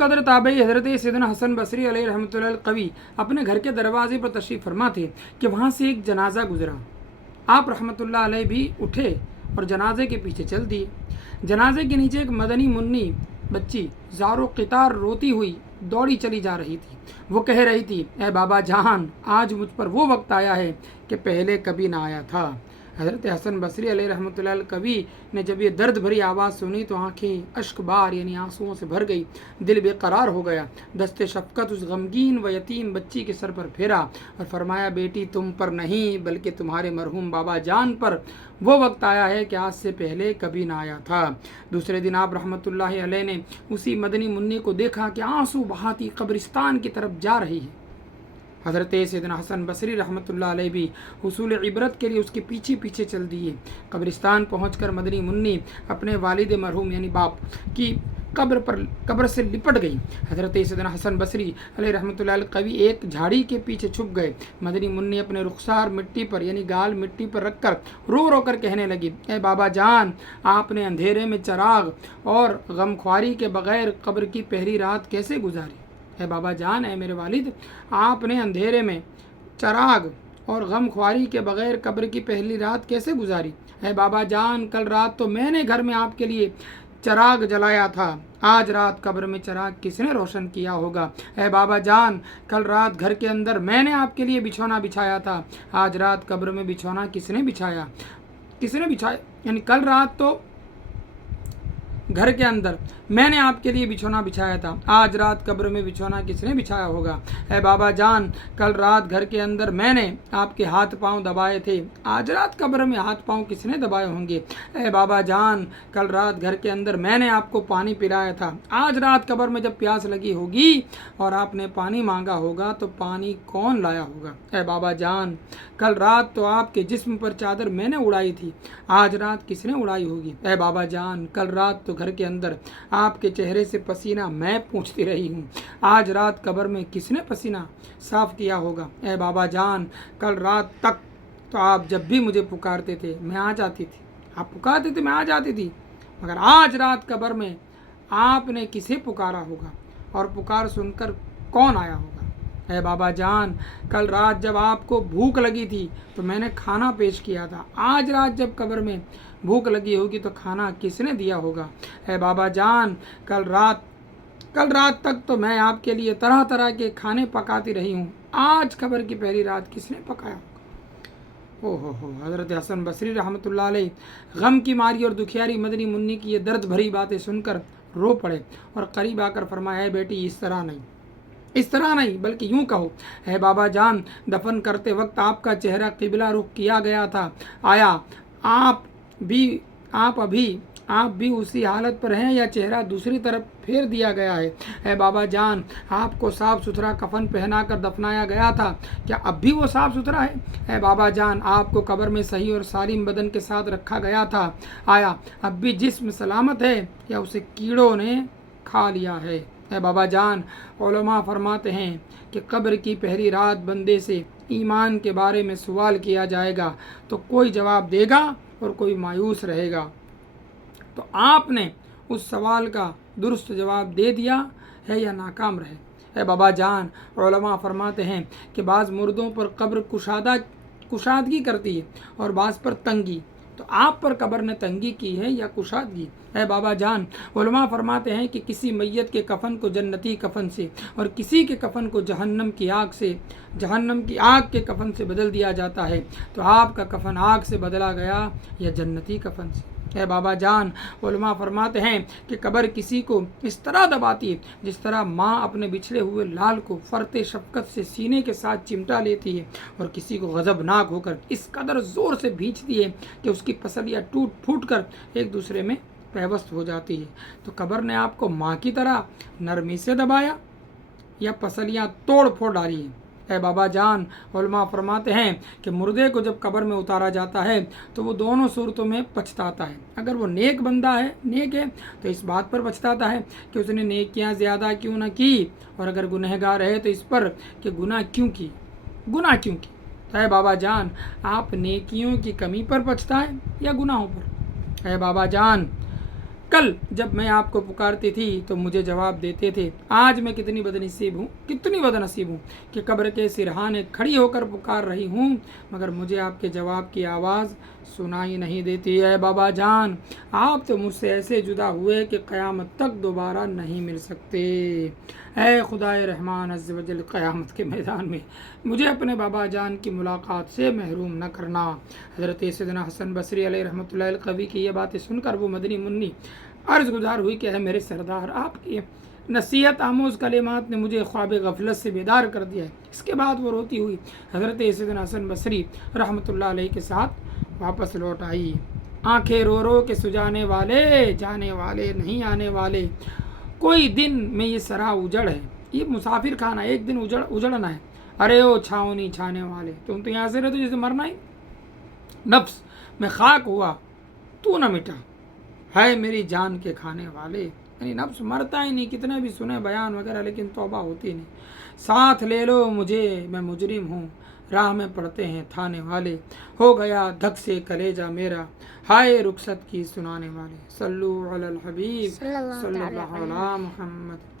कदर ताबई हज़रत सैयदना हसन बसरी अलैहि रहमतुल्लाह कवी अपने घर के दरवाजे पर तशरीफ़ फरमा थे कि वहाँ से एक जनाजा गुजरा। आप रहमतुल्लाह अलैहि भी उठे और जनाजे के पीछे चल दिए। जनाजे के नीचे एक मदनी मुन्नी बच्ची ज़ारो क़ितार रोती हुई दौड़ी चली जा रही थी। वो कह रही थी, ए बाबा जान, आज मुझ पर वो वक्त आया है कि पहले कभी ना आया था। हज़रत हसन बसरी अलैहि रहमतुल्लाह कवी ने जब ये दर्द भरी आवाज़ सुनी तो आंखें अश्क बार यानी आंसुओं से भर गई, दिल बेकरार हो गया। दस्ते शफ़क़त उस गमगीन व यतीम बच्ची के सर पर फेरा और फरमाया, बेटी तुम पर नहीं बल्कि तुम्हारे मरहूम बाबा जान पर वो वक्त आया है कि आज से पहले कभी ना आया था। दूसरे दिन आप रहमतुल्लाहि अलैहि ने उसी मदनी मुन्नी को देखा कि आंसू बहाती कब्रिस्तान की तरफ जा रही है। हज़रत सैयदना हसन बसरी रहमतुल्लाह अलैहि भी हुसूल इबरत के लिए उसके पीछे पीछे चल दिए। कब्रिस्तान पहुंचकर मदनी मुन्नी अपने वालिद मरहूम यानी बाप की कब्र से लिपट गई। हज़रत सैयदना हसन बसरी अलैहि रहमतुल्लाह अलैहि कभी एक झाड़ी के पीछे छुप गए। मदनी मुन्नी अपने रुखसार मिट्टी पर यानी गाल मिट्टी पर रखकर रो रो कर कहने लगी, ए बाबा जान, आपने अंधेरे में चराग और गमख्वारी के बग़ैर कब्र की पहली रात कैसे गुजारी। है बाबा जान, है मेरे वालिद, आपने अंधेरे में चराग और गमख्वारी के बग़ैर कब्र की पहली रात कैसे गुजारी। है बाबा जान, कल रात तो मैंने घर में आपके लिए चराग जलाया था, आज रात कब्र में चराग किसने रोशन किया होगा। है बाबा जान, कल रात घर के अंदर मैंने आपके लिए बिछौना बिछाया था, आज रात कब्र में बिछौना किसने बिछाया यानी कल रात तो घर के अंदर मैंने आपके लिए बिछौना बिछाया था, आज रात कब्र में बिछौना किसने बिछाया होगा। है बाबा जान, कल रात घर के अंदर मैंने आपके हाथ पांव दबाए थे, आज रात कब्र में हाथ पांव किसने दबाए होंगे। है बाबा जान, कल रात घर के अंदर मैंने आपको पानी पिलाया था, आज रात कब्र में जब प्यास लगी होगी और आपने पानी मांगा होगा तो पानी कौन लाया होगा। है बाबा जान, कल रात तो आपके जिस्म पर चादर मैंने उड़ाई थी, आज रात किसने उड़ाई होगी। है बाबा जान, कल रात तो घर के अंदर आपके चेहरे से पसीना मैं पूछती रही हूँ, आज रात कब्र में किसने पसीना साफ किया होगा। ए बाबा जान, कल रात तक तो आप जब भी मुझे पुकारते थे मैं आ जाती थी, आप पुकारते थे मैं आ जाती थी, मगर आज रात कब्र में आपने किसे पुकारा होगा और पुकार सुनकर कौन आया होगा। ए बाबा जान, कल रात जब आपको भूख लगी थी तो मैंने खाना पेश किया था, आज रात जब कब्र में भूख लगी होगी तो खाना किसने दिया होगा। है बाबा जान, कल रात तक तो मैं आपके लिए तरह तरह के खाने पकाती रही हूँ, आज कब्र की पहली रात किसने पकाया होगा। ओहो हो। हज़रत हसन बसरी रहमतुल्लाह अलैहि गम की मारी और दुखियारी मदनी मुन्नी की ये दर्द भरी बातें सुनकर रो पड़े और करीब आकर फरमाया, है बेटी, इस तरह नहीं बल्कि यूं कहो। है बाबा जान, दफन करते वक्त आपका चेहरा किबला रुख किया गया था, आया आप भी उसी हालत पर हैं या चेहरा दूसरी तरफ फेर दिया गया है। है बाबा जान, आपको साफ़ सुथरा कफन पहनाकर दफनाया गया था, क्या अब भी वो साफ़ सुथरा है। है बाबा जान, आपको कब्र में सही और सालिम बदन के साथ रखा गया था, आया अब भी जिस्म सलामत है या उसे कीड़ों ने खा लिया है। है बाबा जान, उलमा फरमाते हैं कि कब्र की पहली रात बंदे से ईमान के बारे में सवाल किया जाएगा तो कोई जवाब देगा और कोई मायूस रहेगा। तो आपने उस सवाल का दुरुस्त जवाब दे दिया है या नाकाम रहे। है बाबा जान, उलमा फरमाते हैं कि बाज़ मुर्दों पर कब्र कुशादगी करती है और बाज़ पर तंगी, तो आप पर कब्र ने तंगी की है या कुशादगी। है बाबा जान, उलमा फरमाते हैं कि किसी मैयत के कफन को जन्नती कफन से और किसी के कफन को जहन्नम की आग के कफन से बदल दिया जाता है, तो आपका कफन आग से बदला गया या जन्नती कफन से। है बाबा जान, उलमा फरमाते हैं कि कब्र किसी को इस तरह दबाती है जिस तरह माँ अपने बिछड़े हुए लाल को फरते शफ़क़त से सीने के साथ चिमटा लेती है और किसी को गज़बनाक होकर इस कदर ज़ोर से भींचती है कि उसकी पसलियाँ टूट फूट कर एक दूसरे में पैवस्त हो जाती है। तो कब्र ने आपको माँ की तरह नरमी से दबाया या पसलियाँ तोड़ फोड़ डाली है। है बाबा जान, उलमा फरमाते हैं कि मुर्दे को जब कब्र में उतारा जाता है तो वो दोनों सूरतों में पछताता है। अगर वो नेक है तो इस बात पर पछताता है कि उसने नेकियां ज़्यादा क्यों न की, और अगर गुनहगार है तो इस पर कि गुनाह क्यों की। तो है बाबा जान, आप नेकियों की कमी पर पछताएं या गुनाहों पर। है बाबा जान, کل جب میں آپ کو پکارتی تھی تو مجھے جواب دیتے تھے، آج میں کتنی بد نصیب ہوں کہ قبر کے سرہانے کھڑی ہو کر پکار رہی ہوں، مگر مجھے آپ کے جواب کی آواز سنائی نہیں دیتی ہے۔ بابا جان، آپ تو مجھ سے ایسے جدا ہوئے کہ قیامت تک دوبارہ نہیں مل سکتے۔ اے خدائے رحمان عز و جل، قیامت کے میدان میں مجھے اپنے بابا جان کی ملاقات سے محروم نہ کرنا۔ حضرت سیدنا حسن بصری علیہ رحمۃ اللہ القوی کی یہ باتیں سن کر وہ مدنی منی عرض گزار ہوئی کہ اے میرے سردار، آپ کی نصیحت آموز کلمات نے مجھے خواب غفلت سے بیدار کر دیا ہے۔ اس کے بعد وہ روتی ہوئی حضرت سیدنا حسن بصری رحمۃ اللہ علیہ کے ساتھ واپس لوٹ آئی۔ آنکھیں رو رو کے سجانے والے، جانے والے نہیں آنے والے، کوئی دن میں یہ سرا اجڑ ہے، یہ مسافر خانہ ایک دن اجڑنا ہے۔ ارے او چھاؤنی چھانے والے، تم تو یہاں سے رہے تو جیسے مرنا ہی۔ نفس میں خاک ہوا تو نہ مٹا، ہے میری جان کے کھانے والے۔ یعنی نفس مرتا ہی نہیں، کتنے بھی سنے بیان وغیرہ، لیکن توبہ ہوتی نہیں۔ ساتھ لے لو مجھے، میں مجرم ہوں، راہ میں پڑتے ہیں تھانے والے، ہو گیا دھک سے کلیجہ میرا، ہائے رخصت کی سنانے والے۔ صلو علی الحبیب صلی اللہ علیہ محمد۔